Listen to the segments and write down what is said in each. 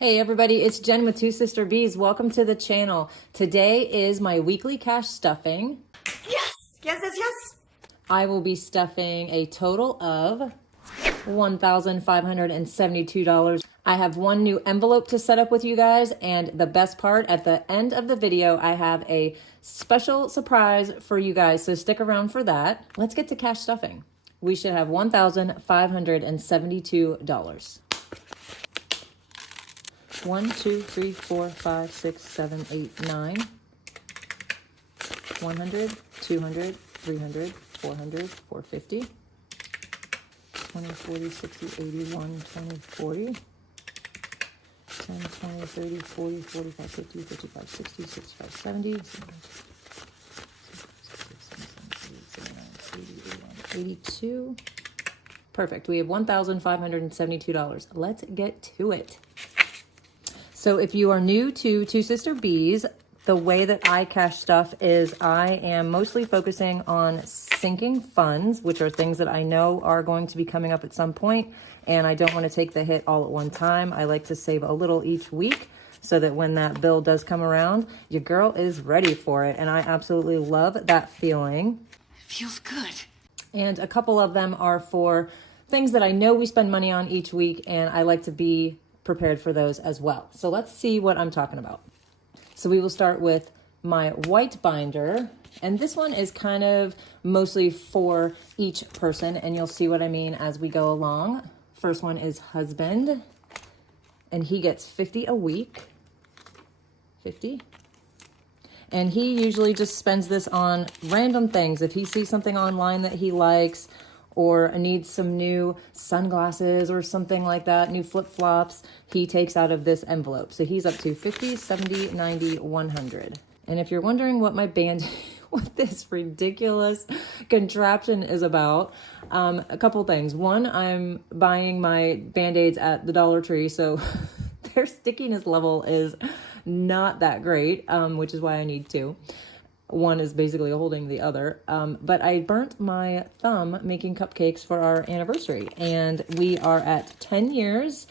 Hey everybody, it's Jen with Two Sister Bees. Welcome to the channel. Today is my weekly cash stuffing. Yes, yes, yes, yes. I will be stuffing a total of $1,572. I have one new envelope to set up with you guys, and the best part, at the end of the video, I have a special surprise for you guys, so stick around for that. Let's get to cash stuffing. We should have $1,572. 1, 2, 3, 4, 5, 6, 7, 8, 9. 100, 200, 300, 400, 450. 20, 40, 60, 80, 1, 20, 40. 10, 20, 30, 40, 45, 50, 55, 60, 65, 70. 82. Perfect. We have $1,572. Let's get to it. So if you are new to Two Sister Bees, the way that I cash stuff is I am mostly focusing on sinking funds, which are things that I know are going to be coming up at some point, and I don't want to take the hit all at one time. I like to save a little each week so that when that bill does come around, your girl is ready for it, and I absolutely love that feeling. Feels good. And a couple of them are for things that I know we spend money on each week, and I like to be prepared for those as well. So let's see what I'm talking about. So we will start with my white binder, and this one is kind of mostly for each person, and you'll see what I mean as we go along. First one is husband, and he gets 50 a week. 50. And he usually just spends this on random things. If he sees something online that he likes, or needs some new sunglasses or something like that, new flip-flops, he takes out of this envelope. So he's up to 50, 70, 90, 100. And if you're wondering what my what this ridiculous contraption is about, a couple things. One, I'm buying my Band-Aids at the Dollar Tree, so their stickiness level is not that great, which is why I need two. One is basically holding the other. But I burnt my thumb making cupcakes for our anniversary, and we are at 10 years.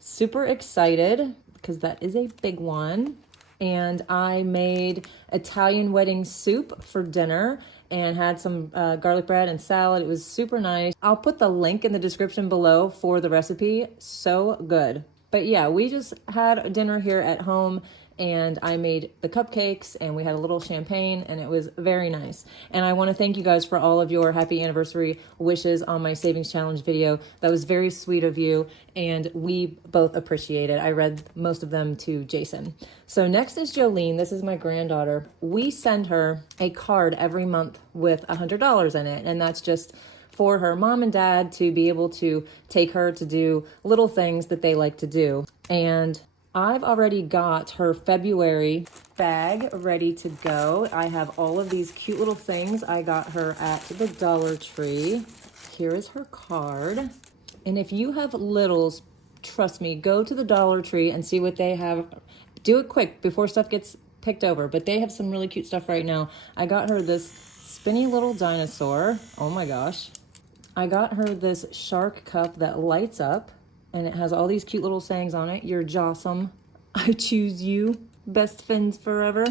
Super excited because that is a big one. And I made Italian wedding soup for dinner and had some garlic bread and salad. It was super nice. I'll put the link in the description below for the recipe. So good. But yeah, we just had dinner here at home, and I made the cupcakes, and we had a little champagne, and it was very nice. And I want to thank you guys for all of your happy anniversary wishes on my savings challenge video. That was very sweet of you, and we both appreciate it. I read most of them to Jason. So next is Jolene. This is my granddaughter. We send her a card every month with $100 in it, and that's just for her mom and dad to be able to take her to do little things that they like to do. And I've already got her February bag ready to go. I have all of these cute little things I got her at the Dollar Tree. Here is her card. And if you have littles, trust me, go to the Dollar Tree and see what they have. Do it quick before stuff gets picked over, but they have some really cute stuff right now. I got her this spinny little dinosaur. Oh my gosh. I got her this shark cup that lights up, and it has all these cute little sayings on it. You're jawsome. I choose you. Best friends forever.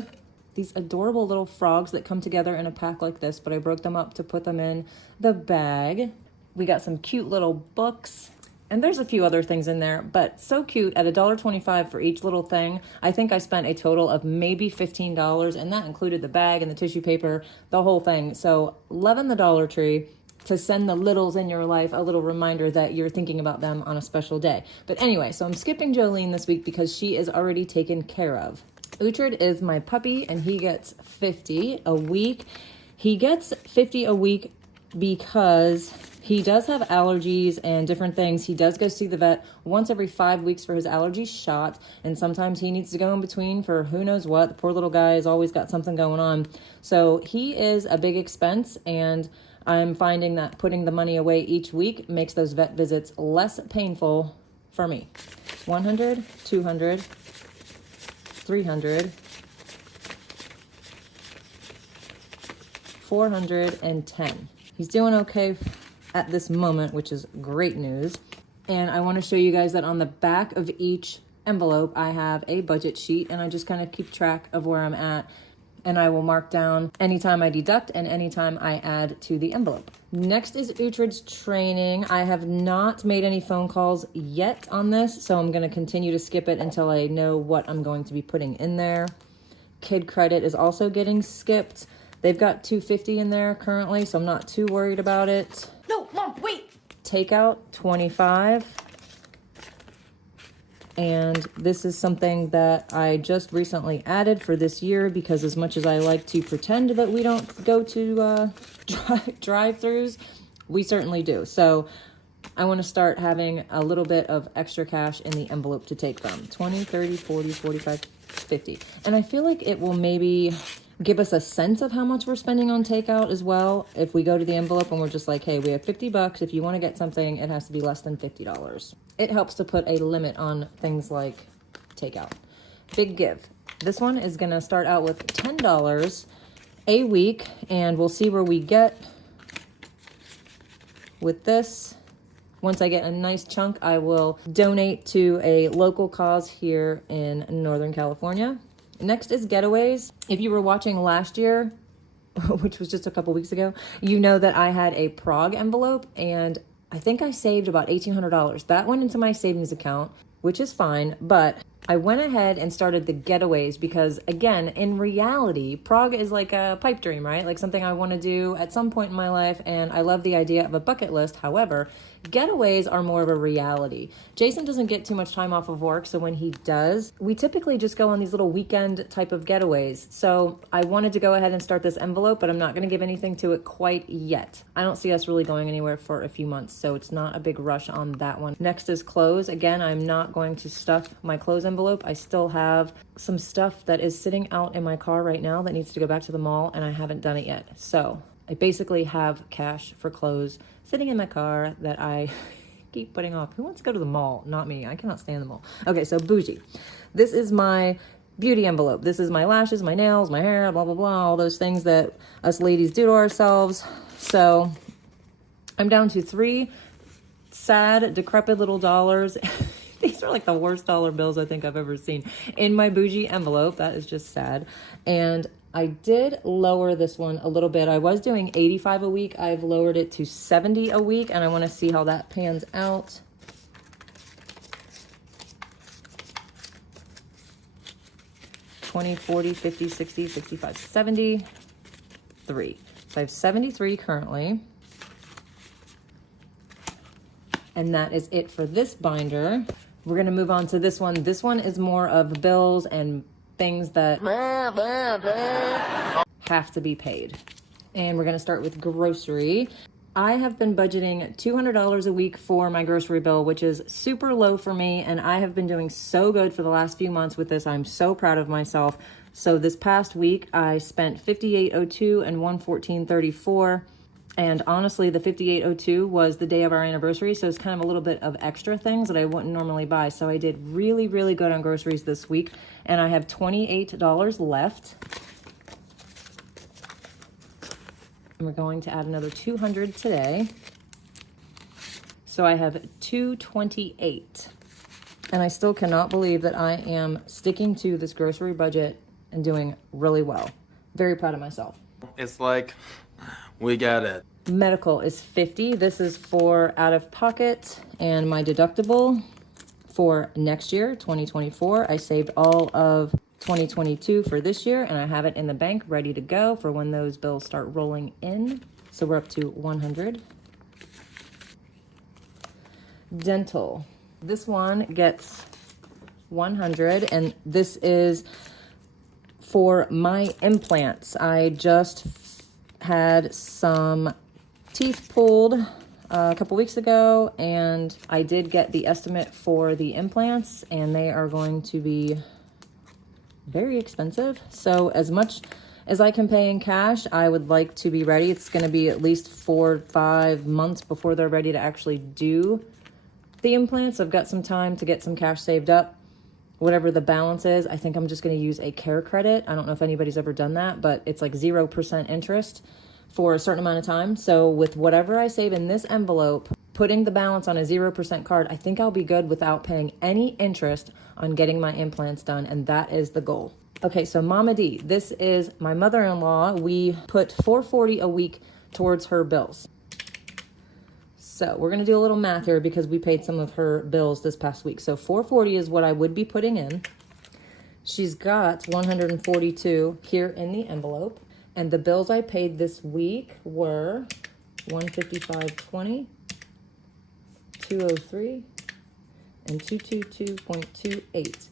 These adorable little frogs that come together in a pack like this, but I broke them up to put them in the bag. We got some cute little books, and there's a few other things in there, but so cute. At $1.25 for each little thing. I think I spent a total of maybe $15, and that included the bag and the tissue paper, the whole thing. So loving the Dollar Tree to send the littles in your life a little reminder that you're thinking about them on a special day. But anyway, so I'm skipping Jolene this week because she is already taken care of. Uhtred is my puppy, and he gets 50 a week. He gets 50 a week because he does have allergies and different things. He does go see the vet once every 5 weeks for his allergy shot, and sometimes he needs to go in between for who knows what. The poor little guy has always got something going on. So he is a big expense, and I'm finding that putting the money away each week makes those vet visits less painful for me. 100, 200, 300, 410. He's doing okay at this moment, which is great news. And I want to show you guys that on the back of each envelope, I have a budget sheet, and I just kind of keep track of where I'm at. And I will mark down anytime I deduct and anytime I add to the envelope. Next is Uhtred's training. I have not made any phone calls yet on this, so I'm gonna continue to skip it until I know what I'm going to be putting in there. Kid credit is also getting skipped. They've got $250 in there currently, so I'm not too worried about it. No, Mom, wait. Takeout, $25. And this is something that I just recently added for this year, because as much as I like to pretend that we don't go to drive-throughs, we certainly do. So I want to start having a little bit of extra cash in the envelope to take from. 20, 30, 40, 45, 50. And I feel like it will maybe give us a sense of how much we're spending on takeout as well. If we go to the envelope and we're just like, hey, we have $50. If you want to get something, it has to be less than $50. It helps to put a limit on things like takeout. Big give. This one is going to start out with $10 a week, and we'll see where we get with this. Once I get a nice chunk, I will donate to a local cause here in Northern California. Next is getaways. If you were watching last year, which was just a couple weeks ago, you know that I had a Prague envelope, and I think I saved about $1,800. That went into my savings account, which is fine, but I went ahead and started the getaways because, again, in reality, Prague is like a pipe dream, right? Like something I want to do at some point in my life, and I love the idea of a bucket list. However, getaways are more of a reality. Jason doesn't get too much time off of work, so when he does, we typically just go on these little weekend type of getaways. So I wanted to go ahead and start this envelope, but I'm not going to give anything to it quite yet. I don't see us really going anywhere for a few months, so it's not a big rush on that one. Next is clothes. Again, I'm not going to stuff my clothes envelope. I still have some stuff that is sitting out in my car right now that needs to go back to the mall, and I haven't done it yet. So I basically have cash for clothes sitting in my car that I keep putting off. Who wants to go to the mall? Not me. I cannot stand the mall. Okay, so bougie. This is my beauty envelope. This is my lashes, my nails, my hair, blah, blah, blah, all those things that us ladies do to ourselves. So I'm down to 3 sad, decrepit little dollars. These are like the worst dollar bills I think I've ever seen in my bougie envelope. That is just sad. And I did lower this one a little bit. I was doing 85 a week. I've lowered it to 70 a week, and I want to see how that pans out. $20, $40, $50, $60, $65, $73. So I have 73 currently. And that is it for this binder. We're going to move on to this one. This one is more of bills and things that have to be paid. And we're going to start with grocery. I have been budgeting $200 a week for my grocery bill, which is super low for me. And I have been doing so good for the last few months with this. I'm so proud of myself. So this past week, I spent $58.02 and $114.34. And honestly, the $58.02 was the day of our anniversary, so it's kind of a little bit of extra things that I wouldn't normally buy. So I did really, really good on groceries this week, and I have $28 left. And we're going to add another $200 today. So I have $228. And I still cannot believe that I am sticking to this grocery budget and doing really well. Very proud of myself. It's like, we got it. Medical is $50. This is for out of pocket, and my deductible for next year, 2024. I saved all of 2022 for this year, and I have it in the bank ready to go for when those bills start rolling in. So we're up to 100. Dental. This one gets 100, and this is for my implants. I just had some teeth pulled a couple weeks ago, and I did get the estimate for the implants, and they are going to be very expensive. So as much as I can pay in cash, I would like to be ready. It's going to be at least 4 or 5 months before they're ready to actually do the implants. I've got some time to get some cash saved up. Whatever the balance is, I think I'm just going to use a care credit. I don't know if anybody's ever done that, but it's like 0% interest for a certain amount of time. So with whatever I save in this envelope putting the balance on a 0% card, I think I'll be good without paying any interest on getting my implants done, and that is the goal. Okay, so Mama D, this is my mother-in-law. We put $440 a week towards her bills. So we're gonna do a little math here because we paid some of her bills this past week. So $440 is what I would be putting in. She's got $142 here in the envelope. And the bills I paid this week were $155.20, $203, and $222.28,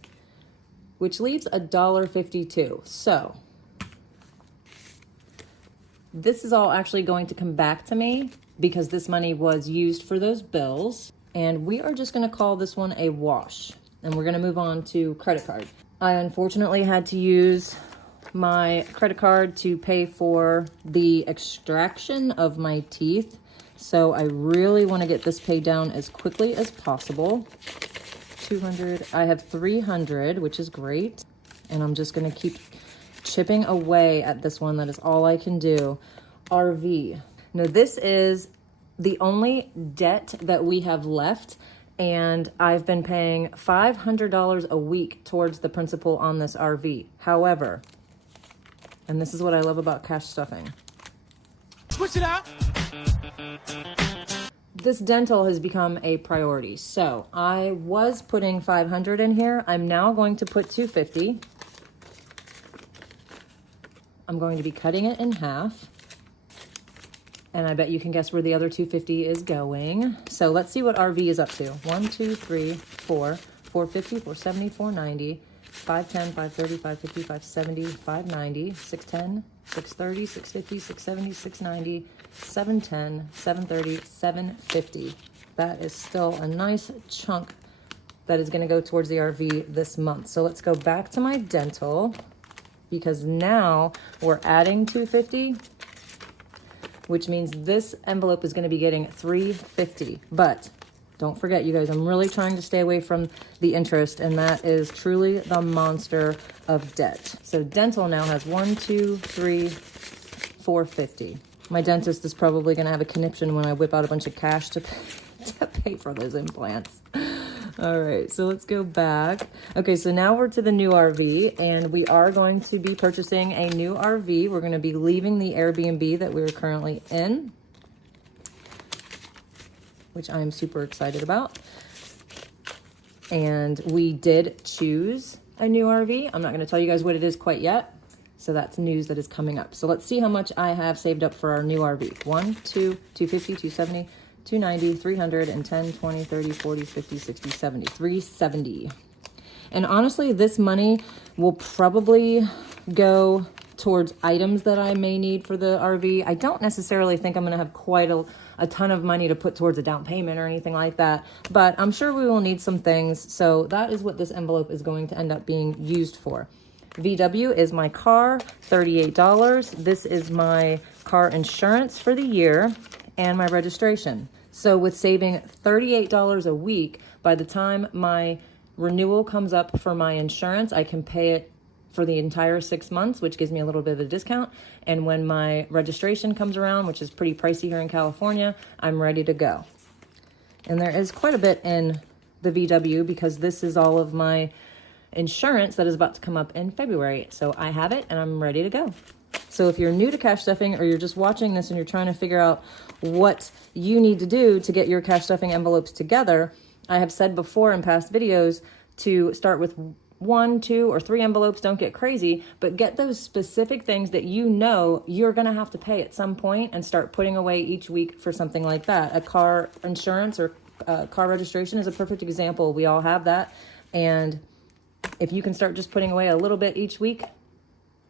which leaves $1.52. So this is all actually going to come back to me because this money was used for those bills. And we are just gonna call this one a wash. And we're gonna move on to credit card. I unfortunately had to use my credit card to pay for the extraction of my teeth. So I really wanna get this paid down as quickly as possible. 200, I have 300, which is great. And I'm just gonna keep chipping away at this one. That is all I can do. RV. Now this is the only debt that we have left, and I've been paying $500 a week towards the principal on this RV. However, and this is what I love about cash stuffing. Switch it out. This dental has become a priority. So I was putting 500 in here. I'm now going to put 250. I'm going to be cutting it in half. And I bet you can guess where the other 250 is going. So let's see what RV is up to. 1, 2, 3, 4, 450, 470, 490, 510, 530, 550, 570, 590, 610, 630, 650, 670, 690, 710, 730, 750. That is still a nice chunk that is gonna go towards the RV this month. So let's go back to my dental because now we're adding 250, which means this envelope is gonna be getting 350. But don't forget, you guys, I'm really trying to stay away from the interest, and that is truly the monster of debt. So dental now has 1, 2, 3, 450. My dentist is probably gonna have a conniption when I whip out a bunch of cash to pay for those implants. All right, so let's go back. Okay, so now we're to the new RV, and we are going to be purchasing a new RV. We're gonna be leaving the Airbnb that we're currently in, which I am super excited about. And we did choose a new RV. I'm not gonna tell you guys what it is quite yet. So that's news that is coming up. So let's see how much I have saved up for our new RV. 1, 2, 250, 270, 290, 300, and 10, 20, 30, 40, 50, 60, 70, 370. And honestly, this money will probably go towards items that I may need for the RV. I don't necessarily think I'm gonna have quite a ton of money to put towards a down payment or anything like that, but I'm sure we will need some things. So that is what this envelope is going to end up being used for. VW is my car, $38. This is my car insurance for the year and my registration. So with saving $38 a week, by the time my renewal comes up for my insurance, I can pay it for the entire 6 months, which gives me a little bit of a discount. And when my registration comes around, which is pretty pricey here in California, I'm ready to go. And there is quite a bit in the VW because this is all of my insurance that is about to come up in February. So I have it and I'm ready to go. So if you're new to cash stuffing or you're just watching this and you're trying to figure out what you need to do to get your cash stuffing envelopes together, I have said before in past videos to start with 1, 2, or 3 envelopes. Don't get crazy, but get those specific things that you know you're gonna have to pay at some point and start putting away each week for something like that. A car insurance or car registration is a perfect example. We all have that. And if you can start just putting away a little bit each week,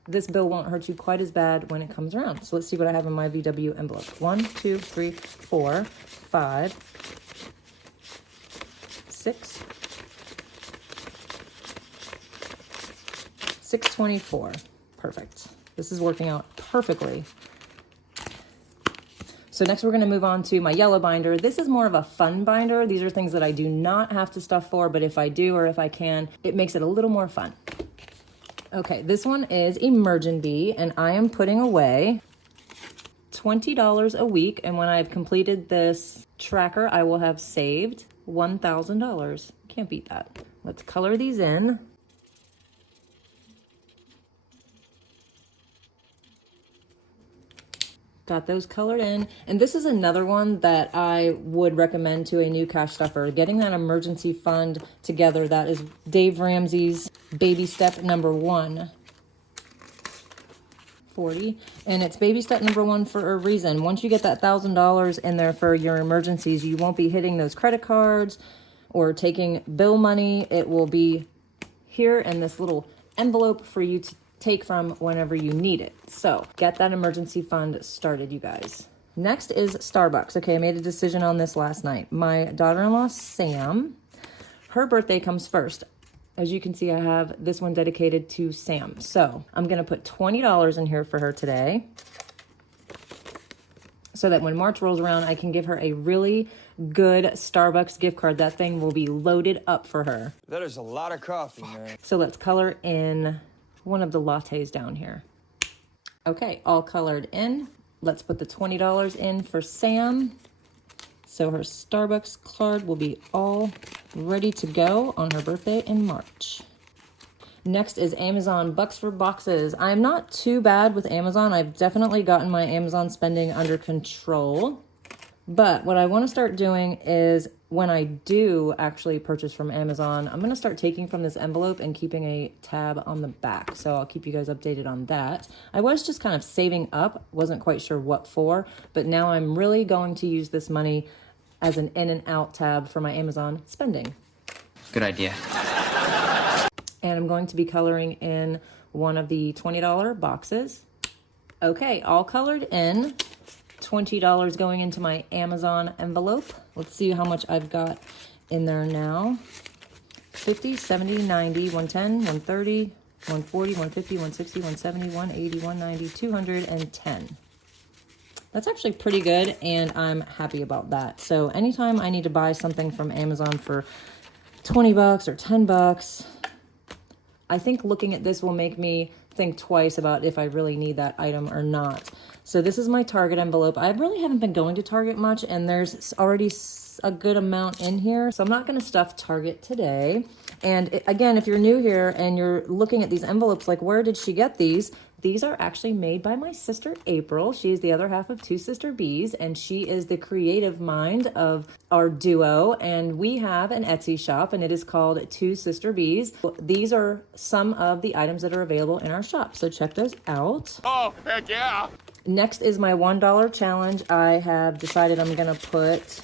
this bill won't hurt you quite as bad when it comes around. So let's see what I have in my VW envelope. 1, 2, 3, 4, 5, 6, 624. Perfect. This is working out perfectly. So next we're going to move on to my yellow binder. This is more of a fun binder. These are things that I do not have to stuff for, but if I do or if I can, it makes it a little more fun. Okay, this one is Emergency, and I am putting away $20 a week. And when I've completed this tracker, I will have saved $1,000. Can't beat that. Let's color these in. Got those colored in. And this is another one that I would recommend to a new cash stuffer. Getting that emergency fund together. That is Dave Ramsey's baby step number 1. 40. And it's baby step number 1 for a reason. Once you get that $1,000 in there for your emergencies, you won't be hitting those credit cards or taking bill money. It will be here in this little envelope for you to take from whenever you need it. So get that emergency fund started, you guys. Next is Starbucks. Okay, I made a decision on this last night. My daughter-in-law, Sam, her birthday comes first. As you can see, I have this one dedicated to Sam. So I'm going to put $20 in here for her today so that when March rolls around, I can give her a really good Starbucks gift card. That thing will be loaded up for her. That is a lot of coffee, man. So let's color in one of the lattes down here. Okay, all colored in. Let's put the $20 in for Sam. So her Starbucks card will be all ready to go on her birthday in March. Next is Amazon Bucks for Boxes. I'm not too bad with Amazon. I've definitely gotten my Amazon spending under control. But what I want to start doing is when I do actually purchase from Amazon, I'm going to start taking from this envelope and keeping a tab on the back. So I'll keep you guys updated on that. I was just kind of saving up, wasn't quite sure what for, but now I'm really going to use this money as an in and out tab for my Amazon spending. Good idea. And I'm going to be coloring in one of the $20 boxes. Okay, all colored in. $20 going into my Amazon envelope. Let's see how much I've got in there now. 50, 70, 90, 110, 130, 140, 150, 160, 170, 180, 190, 210. That's actually pretty good, and I'm happy about that. So anytime I need to buy something from Amazon for 20 bucks or 10 bucks, I think looking at this will make me think twice about if I really need that item or not. So this is my Target envelope. I really haven't been going to Target much, and there's already a good amount in here. So I'm not going to stuff Target today. And again, if you're new here and you're looking at these envelopes, like where did she get these? These are actually made by my sister April. She's the other half of Two Sister Bees, and she is the creative mind of our duo. And we have an Etsy shop, and it is called Two Sister Bees. These are some of the items that are available in our shop, so check those out. Oh, heck yeah. Next is my $1 challenge. I have decided I'm gonna put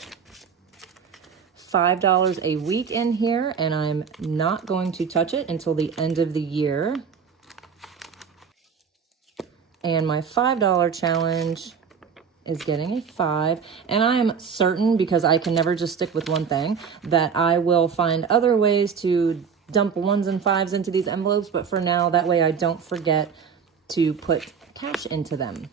$5 a week in here, and I'm not going to touch it until the end of the year. And my $5 challenge is getting a 5. And I am certain, because I can never just stick with one thing, that I will find other ways to dump 1s and 5s into these envelopes. But for now, that way I don't forget to put cash into them.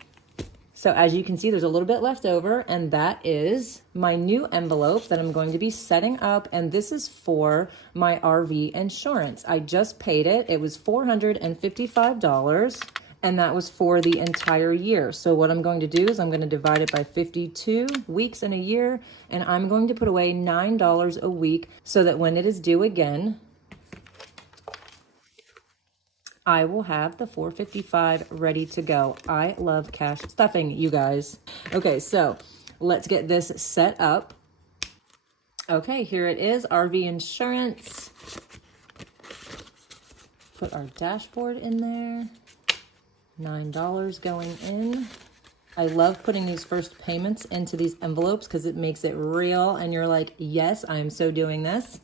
So as you can see, there's a little bit left over, and that is my new envelope that I'm going to be setting up. And this is for my RV insurance. I just paid it. It was $455. And that was for the entire year. So what I'm going to do is I'm going to divide it by 52 weeks in a year, and I'm going to put away $9 a week so that when it is due again, I will have the $455 ready to go. I love cash stuffing, you guys. Okay, so let's get this set up. Okay, here it is, RV insurance. Put our dashboard in there. $9 going in. I love putting these first payments into these envelopes because it makes it real and you're like, yes, I'm so doing this.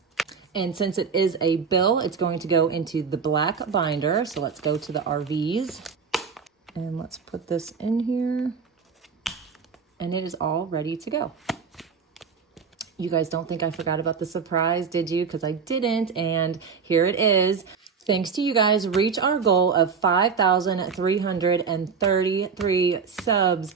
And since it is a bill, it's going to go into the black binder. So let's go to the RVs and let's put this in here. And it is all ready to go. You guys don't think I forgot about the surprise, did you? Because I didn't, and here it is. Thanks to you guys, reach our goal of 5,333 subs.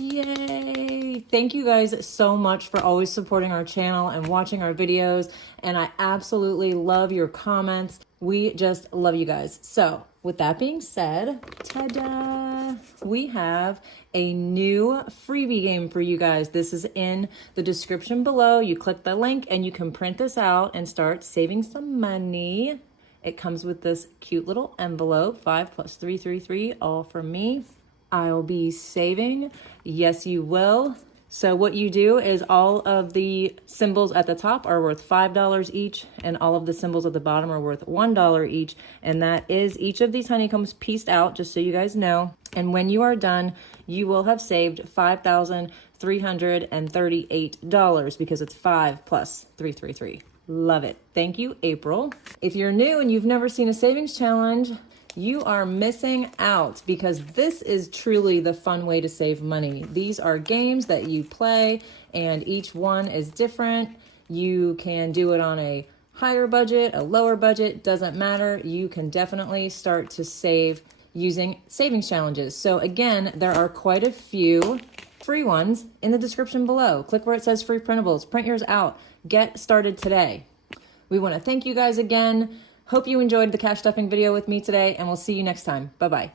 Yay! Thank you guys so much for always supporting our channel and watching our videos. And I absolutely love your comments. We just love you guys. So with that being said, ta-da! we have a new freebie game for you guys. This is in the description below. You click the link and you can print this out and start saving some money. It comes with this cute little envelope, 5 + 3, 3, 3, all from me. I'll be saving. Yes, you will. So what you do is all of the symbols at the top are worth $5 each, and all of the symbols at the bottom are worth $1 each. And that is each of these honeycombs pieced out, just so you guys know. And when you are done, you will have saved $5,338 because it's 5 + 3, 3, 3. Love it. Thank you, April. If you're new and you've never seen a savings challenge, you are missing out because this is truly the fun way to save money. These are games that you play and each one is different. You can do it on a higher budget, a lower budget, doesn't matter. You can definitely start to save using savings challenges. So again, there are quite a few free ones in the description below. Click where it says free printables, print yours out, get started today. We want to thank you guys again. Hope you enjoyed the cash stuffing video with me today, and we'll see you next time. Bye-bye.